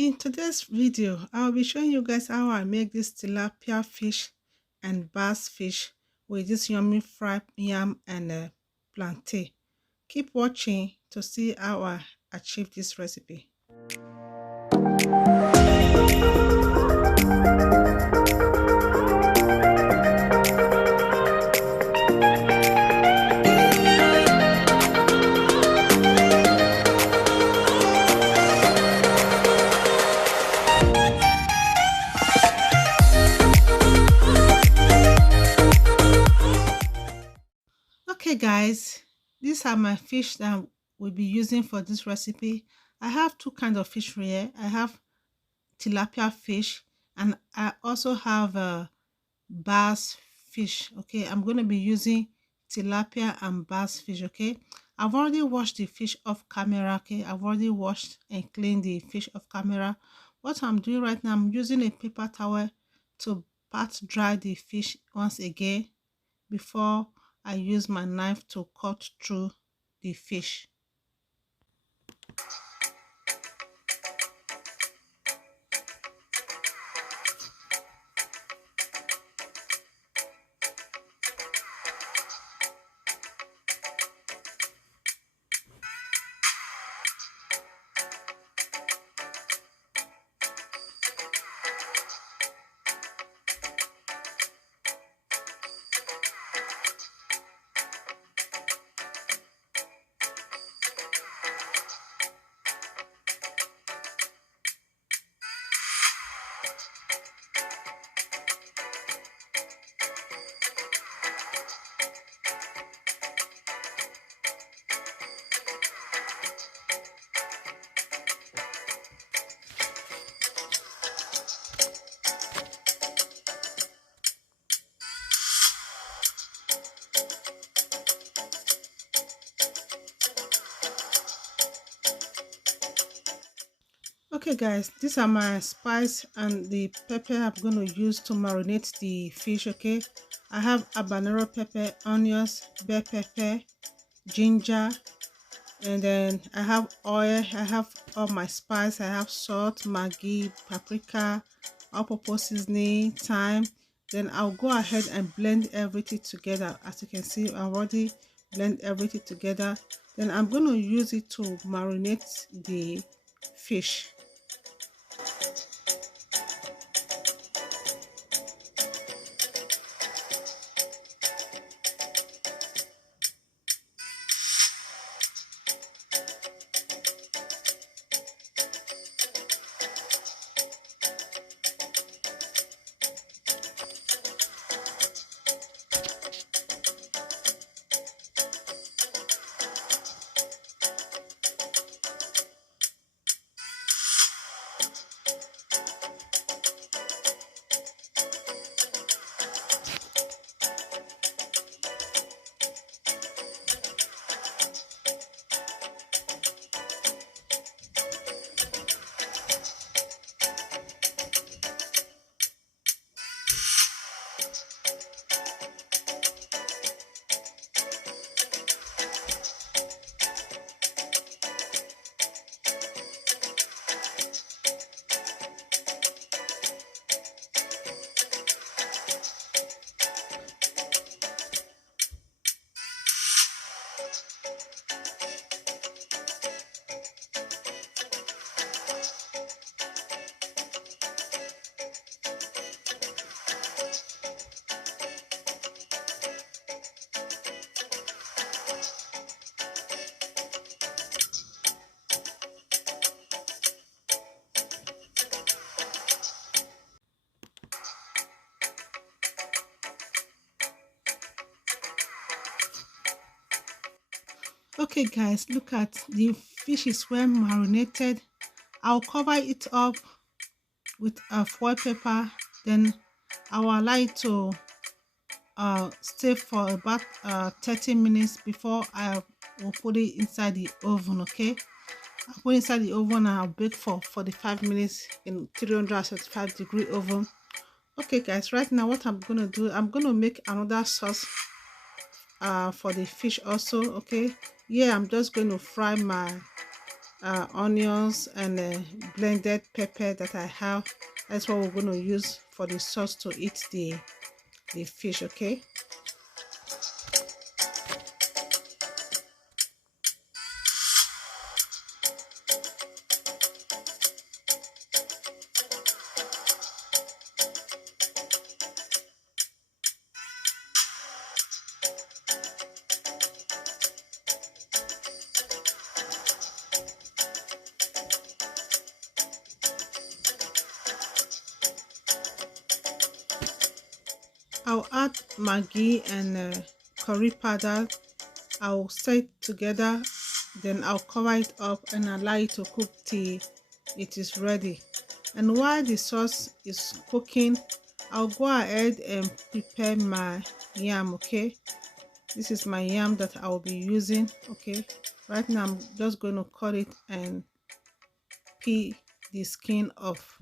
In today's video, I'll be showing you guys how I make this tilapia fish and bass fish with this yummy fried yam and plantain. Keep watching to see how I achieve this recipe. Okay guys, these are my fish that we'll be using for this recipe. I have two kinds of fish here. I have tilapia fish and I also have a bass fish. Okay, I'm going to be using tilapia and bass fish. Okay, I've already washed the fish off camera. Okay, I've already washed and cleaned the fish off camera. What I'm doing right now, I'm using a paper towel to pat dry the fish once again before I use my knife to cut through the fish. Okay guys, these are my spice and the pepper I'm going to use to marinate the fish. Okay, I have habanero pepper, onions, bell pepper, ginger, and then I have oil. I have all my spice. I have salt, maggi, paprika, all-purpose seasoning, thyme. Then I'll go ahead and blend everything together. As you can see, I already blend everything together. Then I'm going to use it to marinate the fish. Okay guys, look at the fish is well marinated. I'll cover it up with a foil paper, then I will allow it to stay for about 30 minutes before I will put it inside the oven. Okay, I'll put it inside the oven and I'll bake for 45 minutes in 375-degree oven. Okay guys, right now what I'm gonna do, I'm gonna make another sauce for the fish also. Okay, yeah, I'm just going to fry my onions and blended pepper that I have. That's what we're going to use for the sauce to eat the fish, okay? I'll add Maggi and curry powder. I'll set it together, then I'll cover it up and allow it to cook till it is ready. And while the sauce is cooking, I'll go ahead and prepare my yam, okay? This is my yam that I will be using, okay? Right now I'm just going to cut it and peel the skin off.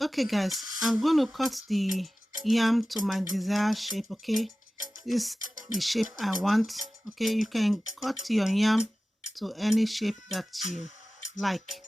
Okay guys, I'm going to cut the yam to my desired shape, okay? This is the shape I want, okay? You can cut your yam to any shape that you like.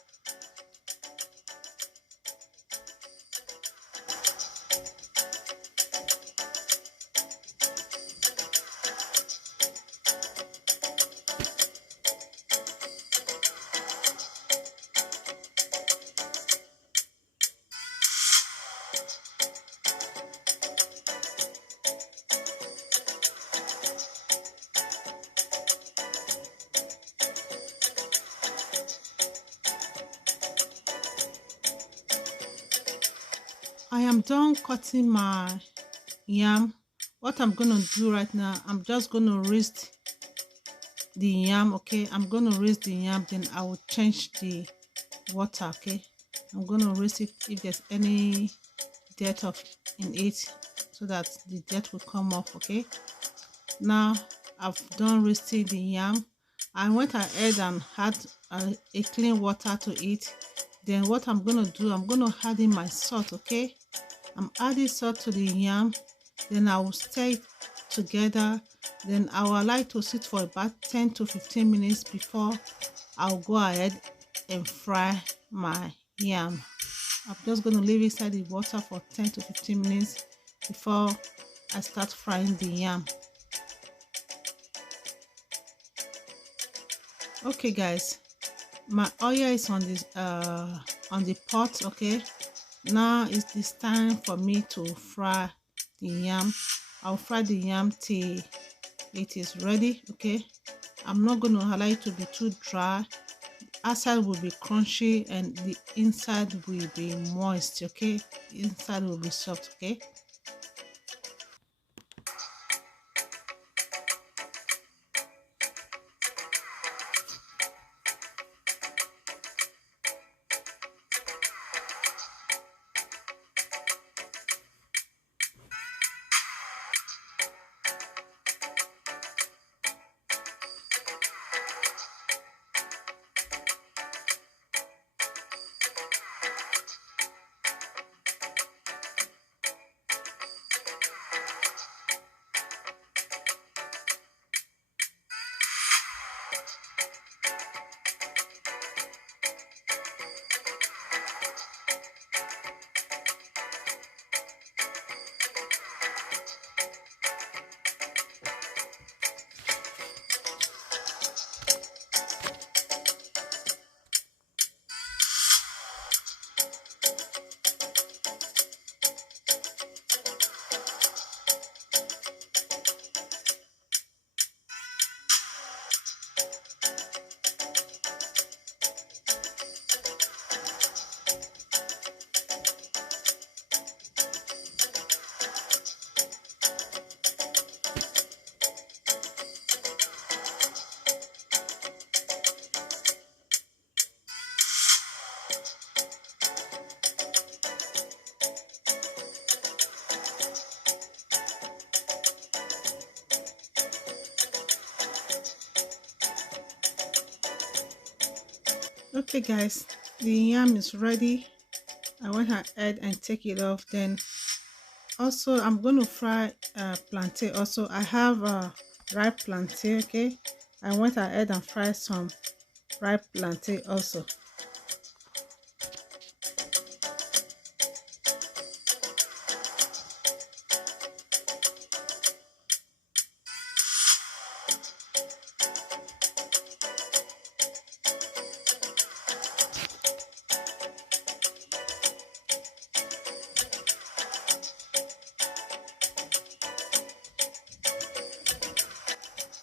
I am done cutting my yam. What I'm going to do right now, I'm just going to roast the yam, okay? I'm going to roast the yam, then I will change the water, okay? I'm going to roast it if there's any dirt in it, so that the dirt will come off, okay? Now I've done roasting the yam. I went ahead and had a clean water to it. Then what I'm going to do, I'm going to add in my salt, okay? I'm adding salt to the yam, then I will stir it together. Then I will allow it to sit for about 10 to 15 minutes before I'll go ahead and fry my yam. I'm just going to leave it inside the water for 10 to 15 minutes before I start frying the yam. Okay guys, my oil is on the pot, okay? Now it's this time for me to fry the yam. I'll fry the yam till it is ready, okay? I'm not going to allow it to be too dry. Outside will be crunchy and the inside will be moist, okay? Inside will be soft, okay? Okay guys, the yam is ready. I went ahead and take it off. Then also I'm going to fry plantain. Also I have ripe plantain. Okay, I went ahead and fried some ripe plantain also.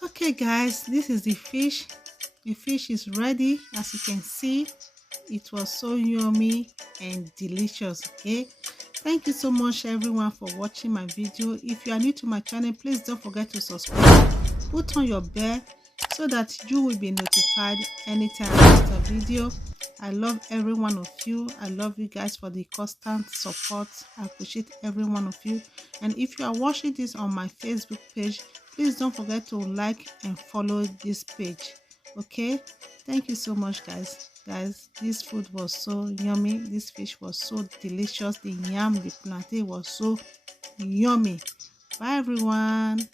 Okay guys, this is the fish. The fish is ready. As you can see, it was so yummy and delicious. Okay, thank you so much everyone for watching my video. If you are new to my channel, please don't forget to subscribe, put on your bell so that you will be notified anytime I post a video. I love every one of you. I love you guys for the constant support. I appreciate every one of you. And if you are watching this on my Facebook page, please don't forget to like and follow this page. Okay, thank you so much guys. This food was so yummy. This fish was so delicious. The yam, the plantain was so yummy. Bye everyone.